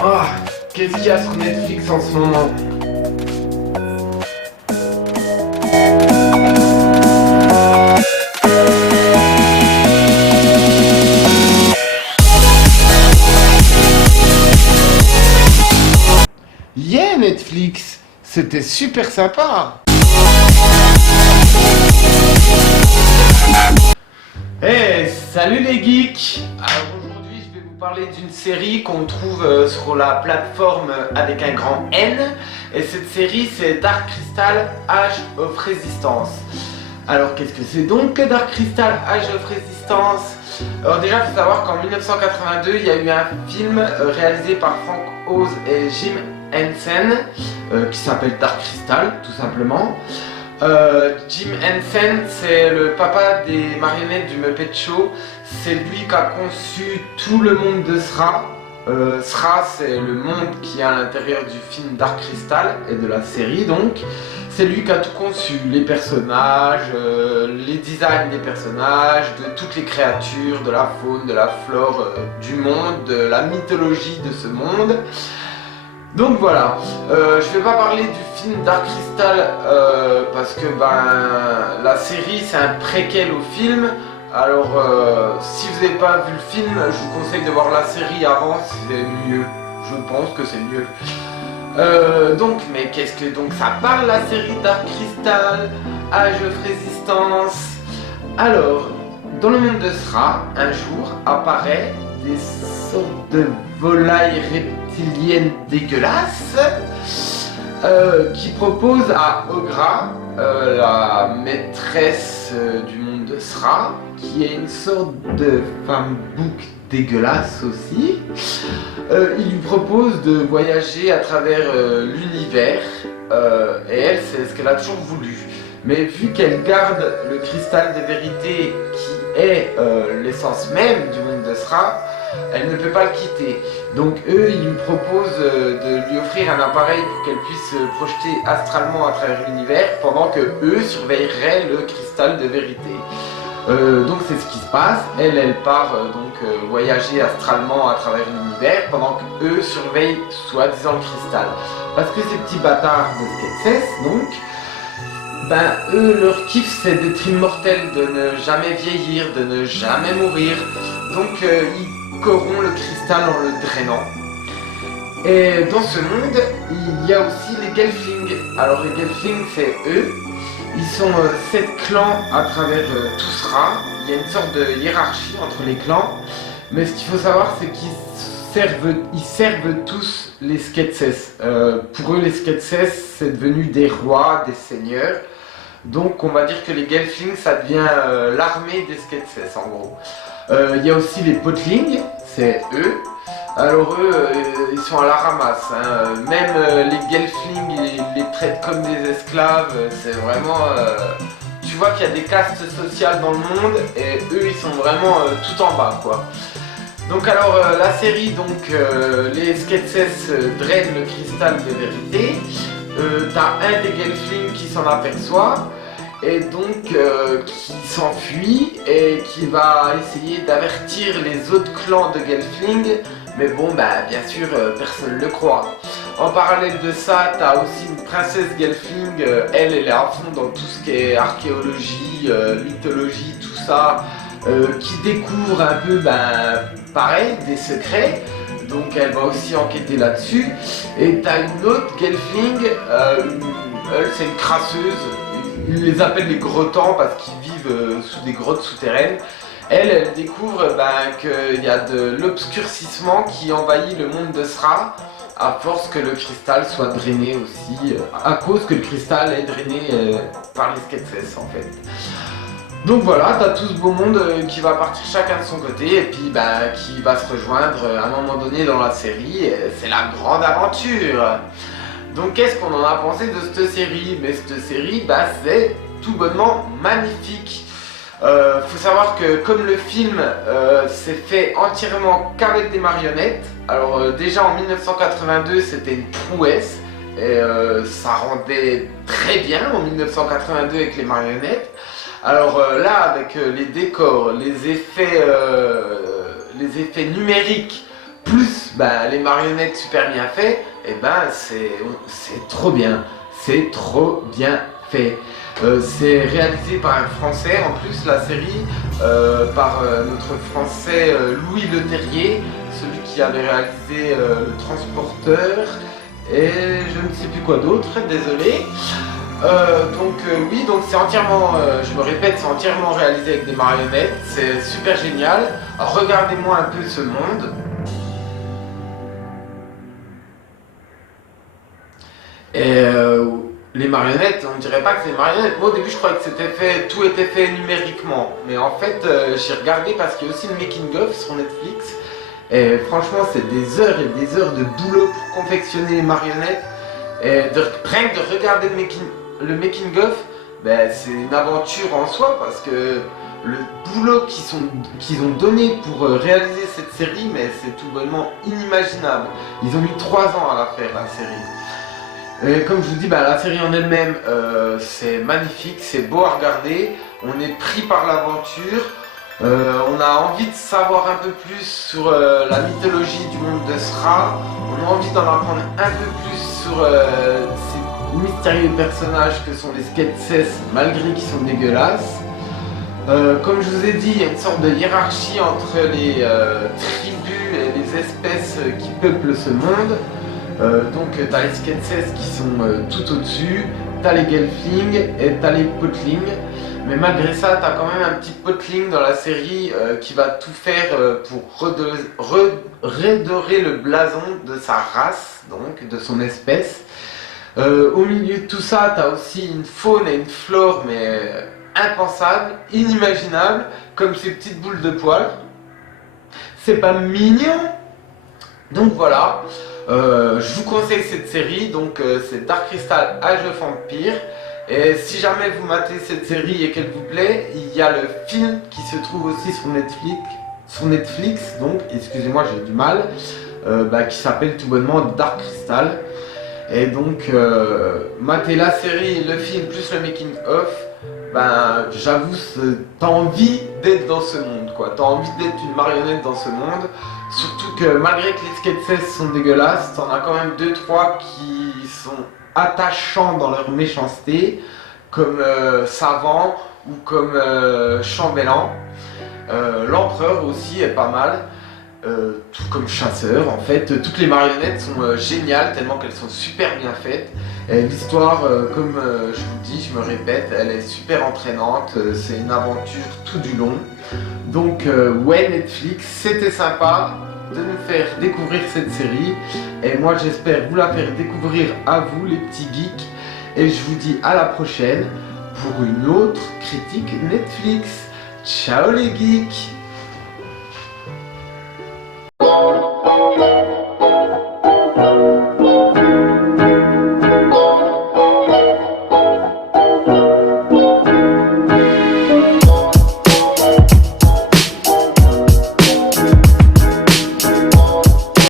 Ah, qu'est-ce qu'il y a sur Netflix en ce moment? Yeah, Netflix, c'était super sympa. Hey, salut les geeks. Alors aujourd'hui, je vais vous parler d'une série qu'on trouve sur la plateforme avec un grand N. Et cette série, c'est Dark Crystal Age of Resistance. Alors, qu'est-ce que c'est donc que Dark Crystal Age of Resistance? Alors déjà, il faut savoir qu'en 1982, il y a eu un film réalisé par Frank Oz et Jim Henson qui s'appelle Dark Crystal, tout simplement. Jim Henson, c'est le papa des marionnettes du Muppet Show. C'est lui qui a conçu tout le monde de Sra. Sra, c'est le monde qui est à l'intérieur du film Dark Crystal et de la série donc. C'est lui qui a tout conçu, les personnages, les designs des personnages, de toutes les créatures, de la faune, de la flore, du monde, de la mythologie de ce monde. Donc voilà, je vais pas parler du film Dark Crystal parce que la série c'est un préquel au film. Alors si vous n'avez pas vu le film, je vous conseille de voir la série avant, c'est mieux. Je pense que c'est mieux. Mais qu'est-ce que donc ça parle la série Dark Crystal, Age of Resistance? Alors, dans le monde de Sra, un jour apparaît des sortes de volailles reptiliennes dégueulasses qui proposent à Ogra, la maîtresse du monde de Sra, qui est une sorte de femme bouc dégueulasse aussi. Il lui propose de voyager à travers l'univers et elle, c'est ce qu'elle a toujours voulu. Mais vu qu'elle garde le cristal de vérité qui est l'essence même du monde de Sra, elle ne peut pas le quitter. Donc eux, ils lui proposent de lui offrir un appareil pour qu'elle puisse se projeter astralement à travers l'univers pendant que eux surveilleraient le cristal de vérité. Donc c'est ce qui se passe, elle part voyager astralement à travers l'univers pendant qu'eux surveillent soi-disant le cristal. Parce que ces petits bâtards de Skeksis, donc, eux leur kiff c'est d'être immortels, de ne jamais vieillir, de ne jamais mourir. Donc ils corrompent le cristal en le drainant. Et dans ce monde, il y a aussi les Gelflings. Alors les Gelflings c'est eux. Ils sont 7 clans à travers tout Sra. Il y a une sorte de hiérarchie entre les clans. Mais ce qu'il faut savoir, c'est qu'ils servent tous les Skeksis. Pour eux, les Skeksis, c'est devenu des rois, des seigneurs. Donc on va dire que les Gelflings, ça devient l'armée des Skeksis en gros. Il y a aussi les Potlings, c'est eux. Alors eux, ils sont à la ramasse, hein. Même les Gelflings, ils les traitent comme des esclaves, c'est vraiment... tu vois qu'il y a des castes sociales dans le monde, et eux, ils sont vraiment tout en bas, quoi. Donc alors, la série, les Skeksis drainent le cristal de vérité, t'as un des Gelflings qui s'en aperçoit, et donc qui s'enfuit, et qui va essayer d'avertir les autres clans de Gelflings. Mais bon, bien sûr, personne ne le croit. En parallèle de ça, t'as aussi une princesse Gelfling, elle est à fond dans tout ce qui est archéologie, mythologie, tout ça, qui découvre un peu, pareil, des secrets. Donc elle va aussi enquêter là-dessus. Et t'as une autre Gelfling, elle c'est une crasseuse, ils les appellent les grottants parce qu'ils vivent sous des grottes souterraines. Elle découvre qu'il y a de l'obscurcissement qui envahit le monde de Sra à force que le cristal soit drainé aussi, à cause que le cristal est drainé par les Skeksis en fait. Donc voilà, t'as tout ce beau monde qui va partir chacun de son côté et puis qui va se rejoindre à un moment donné dans la série, c'est la grande aventure. Donc qu'est-ce qu'on en a pensé de cette série? Mais cette série, c'est tout bonnement magnifique. Faut savoir que comme le film s'est fait entièrement qu'avec des marionnettes, alors déjà en 1982 c'était une prouesse et ça rendait très bien en 1982 avec les marionnettes. Alors là avec les décors, les effets numériques plus les marionnettes super bien faites, et c'est trop bien. C'est trop bien fait. C'est réalisé par un Français, en plus la série, par notre Français Louis Leterrier, celui qui avait réalisé Le Transporteur et je ne sais plus quoi d'autre, désolé. Oui, donc c'est entièrement, je me répète, c'est entièrement réalisé avec des marionnettes, c'est super génial. Alors, regardez-moi un peu ce monde. Et les marionnettes, on ne dirait pas que c'est des marionnettes. Moi au début je croyais que tout était fait numériquement. Mais en fait j'ai regardé parce qu'il y a aussi le making of sur Netflix. Et franchement c'est des heures et des heures de boulot pour confectionner les marionnettes. Et rien que de regarder le making of, c'est une aventure en soi parce que le boulot qu'ils ont donné pour réaliser cette série, mais c'est tout bonnement inimaginable. Ils ont mis 3 ans à la faire, la série. Et comme je vous dis, la série en elle-même, c'est magnifique, c'est beau à regarder, on est pris par l'aventure, on a envie de savoir un peu plus sur la mythologie du monde de Sra, on a envie d'en apprendre un peu plus sur ces mystérieux personnages que sont les Skeksis, malgré qu'ils sont dégueulasses. Comme je vous ai dit, il y a une sorte de hiérarchie entre les tribus et les espèces qui peuplent ce monde. Donc t'as les Skeksis qui sont tout au-dessus, t'as les Gelflings et t'as les Potlings. Mais malgré ça, t'as quand même un petit Potling dans la série qui va tout faire pour redorer le blason de sa race, donc de son espèce. Au milieu de tout ça, t'as aussi une faune et une flore, mais impensables, inimaginables, comme ces petites boules de poils. C'est pas mignon? Donc voilà. Je vous conseille cette série, donc c'est Dark Crystal Age of Empire. Et si jamais vous matez cette série et qu'elle vous plaît, il y a le film qui se trouve aussi sur Netflix, donc excusez-moi j'ai du mal, qui s'appelle tout bonnement Dark Crystal. Et donc matez la série, le film plus le making of, j'avoue t'as envie d'être dans ce monde quoi, t'as envie d'être une marionnette dans ce monde. Surtout que malgré que les Skeksis sont dégueulasses, t'en as quand même 2-3 qui sont attachants dans leur méchanceté, comme Savant ou comme Chambellan. L'Empereur aussi est pas mal, tout comme Chasseur. En fait, toutes les marionnettes sont géniales tellement qu'elles sont super bien faites. L'histoire, comme je vous dis, je me répète, elle est super entraînante, c'est une aventure tout du long. Donc ouais, Netflix, c'était sympa de nous faire découvrir cette série. Et moi j'espère vous la faire découvrir à vous les petits geeks. Et je vous dis à la prochaine pour une autre critique Netflix. Ciao les geeks!